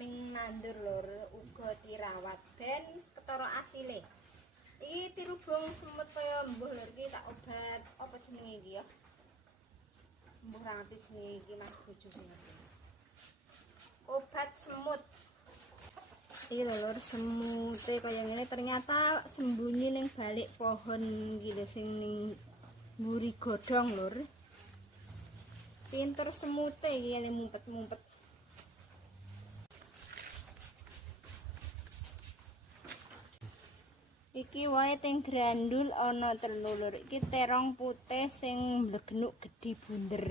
naming nandur lur uga dirawat ben ketara asile. Iki tirubung semut kaya mbuh lur iki tak obat apa jenenge iki ya? Mbuh ra ngerti jenenge iki Mas Bojo sing ngerti. Obat semut. Iki lur semute kaya ngene ternyata sembunyi ning balik pohon iki lho sing ning mburi godhong lur. Pinter semute iki yang mumpet-mumpet. Iki wae teng grandul ana 3 lur. Iki terong putih sing mblegenuk gedhi bunder.